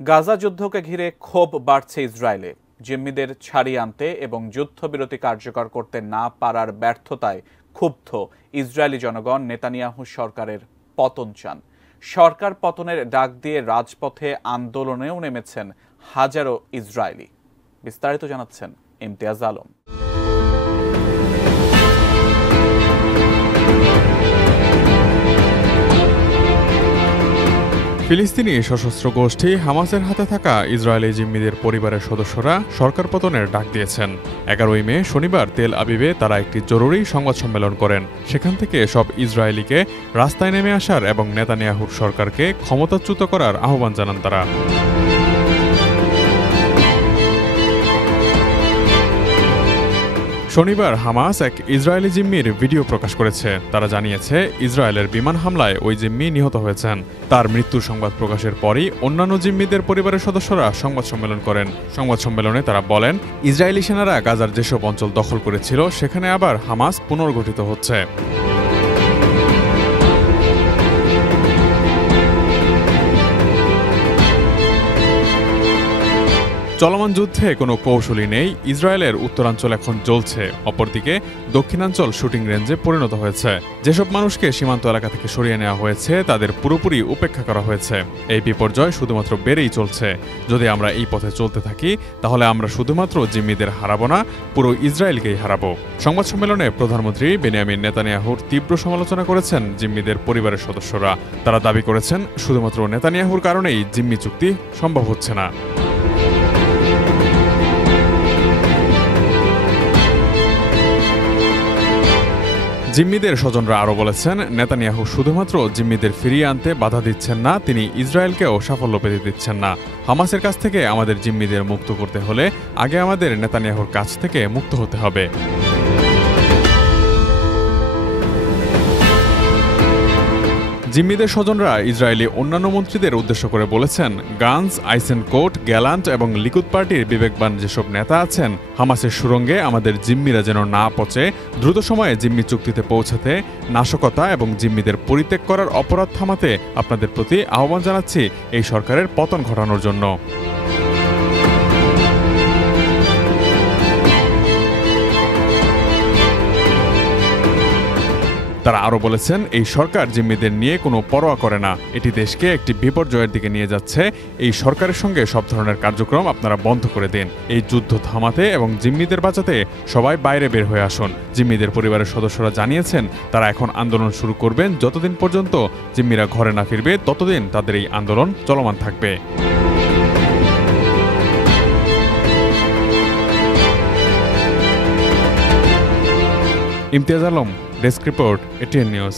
গাজা যুদ্ধকে ঘিরে ক্ষোভ বাড়ছে ইসরায়েলে। জিম্মিদের ছাড়িয়ে আনতে এবং যুদ্ধবিরতি কার্যকর করতে না পারার ব্যর্থতায় ক্ষুব্ধ ইসরায়েলি জনগণ নেতানিয়াহু সরকারের পতন চান। সরকার পতনের ডাক দিয়ে রাজপথে আন্দোলনেও নেমেছেন হাজারো ইসরায়েলি। বিস্তারিত জানাচ্ছেন ইমতিয়াজ আলম। ফিলিস্তিনি সশস্ত্র গোষ্ঠী হামাসের হাতে থাকা ইসরায়েলি জিম্মিদের পরিবারের সদস্যরা সরকার পতনের ডাক দিয়েছেন। 11 মে শনিবার তেল আবিবে তারা একটি জরুরি সংবাদ সম্মেলন করেন। সেখান থেকে সব ইসরায়েলিকে রাস্তায় নেমে আসার এবং নেতানিয়াহুর সরকারকে ক্ষমতাচ্যুত করার আহ্বান জানান তারা। শনিবার হামাস এক ইসরায়েলি জিম্মির ভিডিও প্রকাশ করেছে। তারা জানিয়েছে ইসরায়েলের বিমান হামলায় ওই জিম্মি নিহত হয়েছেন। তার মৃত্যুর সংবাদ প্রকাশের পরই অন্যান্য জিম্মিদের পরিবারের সদস্যরা সংবাদ সম্মেলন করেন। সংবাদ সম্মেলনে তারা বলেন, ইসরায়েলি সেনারা গাজার যেসব অঞ্চল দখল করেছিল সেখানে আবার হামাস পুনর্গঠিত হচ্ছে। চলমান যুদ্ধে কোনো কৌশলই নেই। ইসরায়েলের উত্তরাঞ্চল এখন জ্বলছে, অপরদিকে দক্ষিণাঞ্চল শুটিং রেঞ্জে পরিণত হয়েছে। যেসব মানুষকে সীমান্ত এলাকা থেকে সরিয়ে নেওয়া হয়েছে তাদের পুরোপুরি উপেক্ষা করা হয়েছে। এই বিপর্যয় শুধুমাত্র বেড়েই চলছে। যদি আমরা এই পথে চলতে থাকি তাহলে আমরা শুধুমাত্র জিম্মিদের হারাবো না, পুরো ইসরায়েলকেই হারাবো। সংবাদ সম্মেলনে প্রধানমন্ত্রী বেনিয়ামিন নেতানিয়াহুর তীব্র সমালোচনা করেছেন জিম্মিদের পরিবারের সদস্যরা। তারা দাবি করেছেন শুধুমাত্র নেতানিয়াহুর কারণেই জিম্মি চুক্তি সম্ভব হচ্ছে না। জিম্মিদের স্বজনরা আরও বলেছেন, নেতানিয়াহু শুধুমাত্র জিম্মিদের ফিরিয়ে আনতে বাধা দিচ্ছেন না, তিনি ইসরায়েলকেও সাফল্য পেতে দিচ্ছেন না। হামাসের কাছ থেকে আমাদের জিম্মিদের মুক্ত করতে হলে আগে আমাদের নেতানিয়াহুর কাছ থেকে মুক্ত হতে হবে। জিম্মিদের স্বজনরা ইসরায়েলি অন্যান্য মন্ত্রীদের উদ্দেশ্য করে বলেছেন, গান্স, আইসেনকোট, গ্যালান্ট এবং লিকুদ পার্টির বিবেকবান যেসব নেতা আছেন, হামাসের সুরঙ্গে আমাদের জিম্মিরা যেন না পচে, দ্রুত সময়ে জিম্মি চুক্তিতে পৌঁছাতে, নাশকতা এবং জিম্মিদের পরিত্যাগ করার অপরাধ থামাতে আপনাদের প্রতি আহ্বান জানাচ্ছি এই সরকারের পতন ঘটানোর জন্য। তারা আরও বলেছেন, এই সরকার জিম্মিদের নিয়ে কোনো পরোয়া করে না, এটি দেশকে একটি বিপর্যয়ের দিকে নিয়ে যাচ্ছে। এই সরকারের সঙ্গে সব ধরনের কার্যক্রম আপনারা বন্ধ করে দিন। এই যুদ্ধ থামাতে এবং জিম্মিদের বাঁচাতে সবাই বাইরে বের হয়ে আসুন। জিম্মিদের পরিবারের সদস্যরা জানিয়েছেন তারা এখন আন্দোলন শুরু করবেন যতদিন পর্যন্ত জিম্মিরা ঘরে না ফিরবে, ততদিন তাদের এই আন্দোলন চলমান থাকবে। Imtiaz Alam, desk report, ATN news.